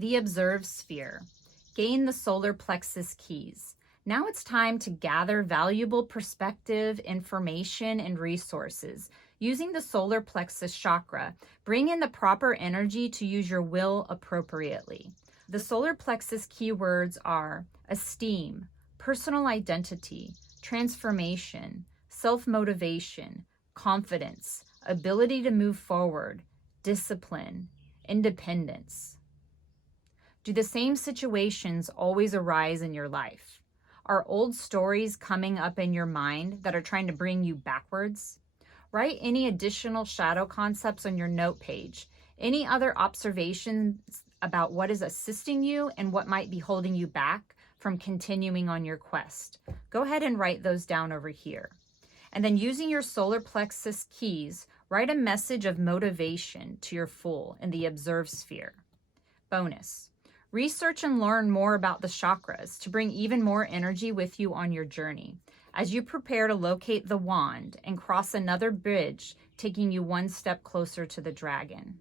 The Observe Sphere. Gain the solar plexus keys. Now it's time to gather valuable perspective, information, and resources. Using the solar plexus chakra, bring in the proper energy to use your will appropriately. The solar plexus keywords are esteem, personal identity, transformation, self-motivation, confidence, ability to move forward, discipline, independence. Do the same situations always arise in your life? Are old stories coming up in your mind that are trying to bring you backwards? Write any additional shadow concepts on your note page. Any other observations about what is assisting you and what might be holding you back from continuing on your quest? Go ahead and write those down over here. And then using your solar plexus keys, write a message of motivation to your Fool in the Observe Sphere. Bonus. Research and learn more about the chakras to bring even more energy with you on your journey as you prepare to locate the wand and cross another bridge, taking you one step closer to the dragon.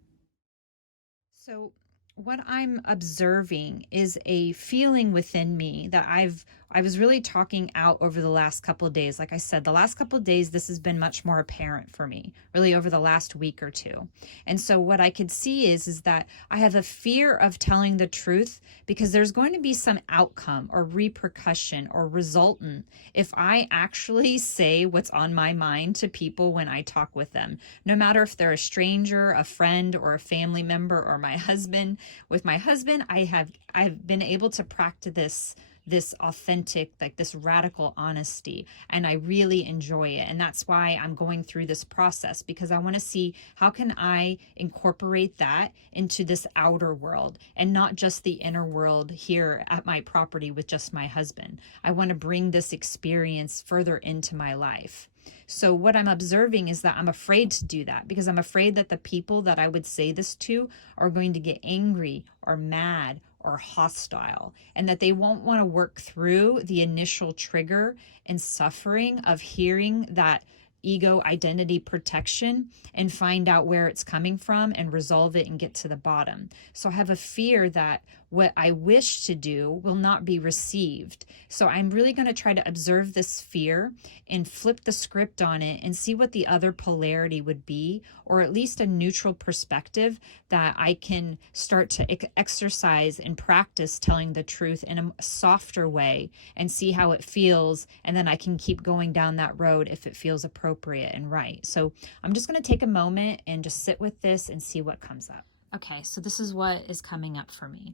So what I'm observing is a feeling within me that I was really talking out over the last couple of days. Like I said, the last couple of days, this has been much more apparent for me, really over the last week or two. And so what I could see is that I have a fear of telling the truth because there's going to be some outcome or repercussion or resultant if I actually say what's on my mind to people when I talk with them, no matter if they're a stranger, a friend, or a family member, or my husband. With my husband, I've been able to practice this authentic, like this radical honesty, and I really enjoy it. And that's why I'm going through this process, because I want to see how can I incorporate that into this outer world and not just the inner world here at my property with just my husband. I want to bring this experience further into my life. So what I'm observing is that I'm afraid to do that because I'm afraid that the people that I would say this to are going to get angry or mad or hostile, and that they won't want to work through the initial trigger and suffering of hearing that ego identity protection and find out where it's coming from and resolve it and get to the bottom. So I have a fear that what I wish to do will not be received. So I'm really going to try to observe this fear and flip the script on it and see what the other polarity would be, or at least a neutral perspective that I can start to exercise and practice telling the truth in a softer way and see how it feels. And then I can keep going down that road if it feels appropriate and right. So I'm just going to take a moment and just sit with this and see what comes up. Okay, so this is what is coming up for me.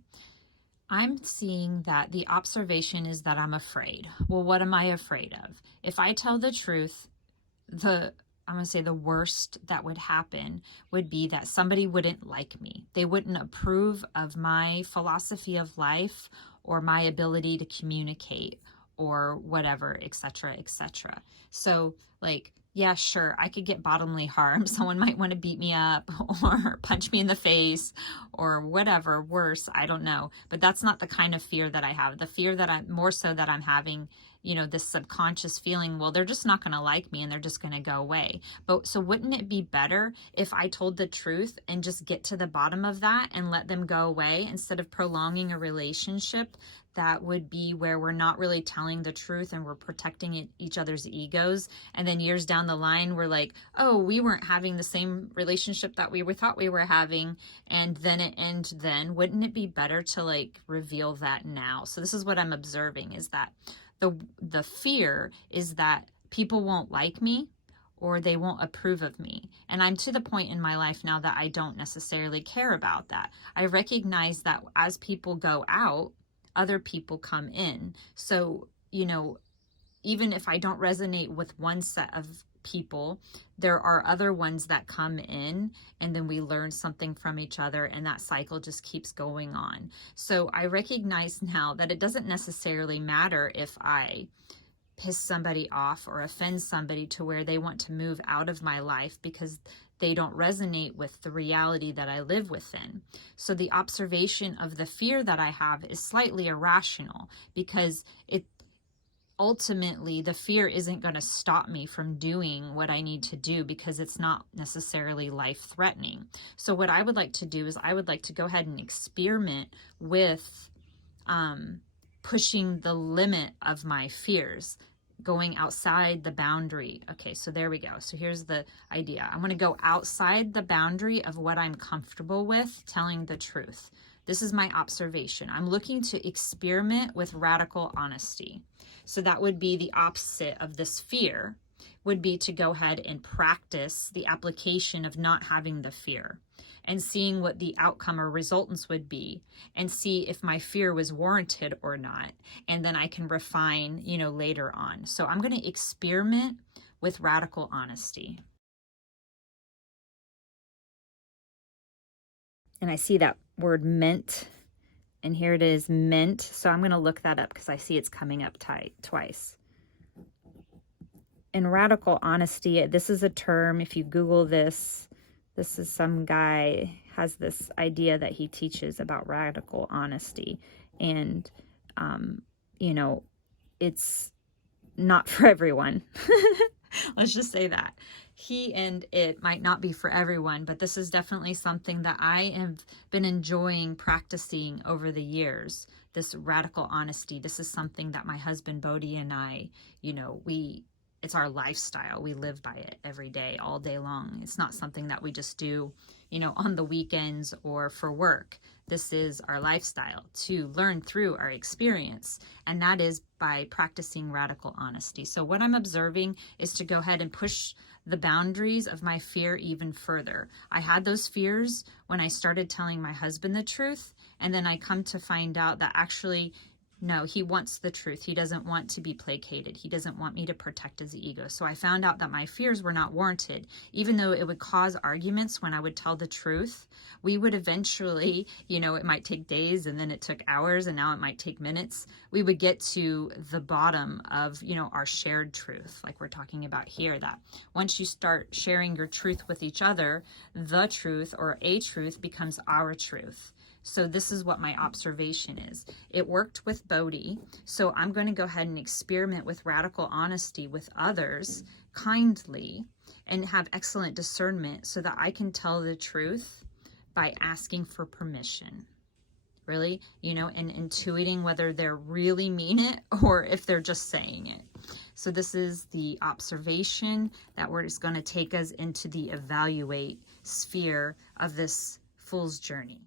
I'm seeing that the observation is that I'm afraid. Well, what am I afraid of? If I tell the truth, I'm going to say the worst that would happen would be that somebody wouldn't like me. They wouldn't approve of my philosophy of life or my ability to communicate or whatever, etc., etc. So like, yeah, sure, I could get bodily harm. Someone might want to beat me up or punch me in the face or whatever, worse, I don't know. But that's not the kind of fear that I have. The fear that I'm more so that I'm having, this subconscious feeling, well, they're just not going to like me and they're just going to go away. But so wouldn't it be better if I told the truth and just get to the bottom of that and let them go away instead of prolonging a relationship that would be where we're not really telling the truth and we're protecting each other's egos. And then years down the line, we're like, oh, we weren't having the same relationship that we thought we were having. And then it ends then. Wouldn't it be better to like reveal that now? So this is what I'm observing, is that the fear is that people won't like me or they won't approve of me. And I'm to the point in my life now that I don't necessarily care about that. I recognize that as people go out, other people come in. So, even if I don't resonate with one set of people, there are other ones that come in, and then we learn something from each other, and that cycle just keeps going on. So I recognize now that it doesn't necessarily matter if I piss somebody off or offend somebody to where they want to move out of my life because they don't resonate with the reality that I live within. So the observation of the fear that I have is slightly irrational because ultimately the fear isn't going to stop me from doing what I need to do because it's not necessarily life-threatening. So what I would like to do is I would like to go ahead and experiment with pushing the limit of my fears, going outside the boundary. Okay, so there we go. So here's the idea. I'm going to go outside the boundary of what I'm comfortable with telling the truth. This is my observation. I'm looking to experiment with radical honesty. So that would be the opposite of this fear, would be to go ahead and practice the application of not having the fear and seeing what the outcome or resultants would be and see if my fear was warranted or not. And then I can refine, later on. So I'm going to experiment with radical honesty. And I see that word meant, and here it is, meant. So I'm going to look that up because I see it's coming up twice. And radical honesty, this is a term, if you Google this is some guy has this idea that he teaches about radical honesty. And, it's not for everyone. Let's just say that. He and it might not be for everyone, but this is definitely something that I have been enjoying practicing over the years, this radical honesty. This is something that my husband Bodhi and I, it's our lifestyle. We live by it every day, all day long. It's not something that we just do, on the weekends or for work. This is our lifestyle to learn through our experience, and that is by practicing radical honesty. So what I'm observing is to go ahead and push the boundaries of my fear even further. I had those fears when I started telling my husband the truth, and then I come to find out that actually, no, he wants the truth. He doesn't want to be placated. He doesn't want me to protect his ego. So I found out that my fears were not warranted. Even though it would cause arguments when I would tell the truth, we would eventually, it might take days and then it took hours and now it might take minutes. We would get to the bottom of, our shared truth, like we're talking about here, that once you start sharing your truth with each other, the truth or a truth becomes our truth. So this is what my observation is. It worked with Bodhi, so I'm going to go ahead and experiment with radical honesty with others kindly and have excellent discernment so that I can tell the truth by asking for permission. Really, and intuiting whether they're really mean it or if they're just saying it. So this is the observation that is going to take us into the evaluate sphere of this fool's journey.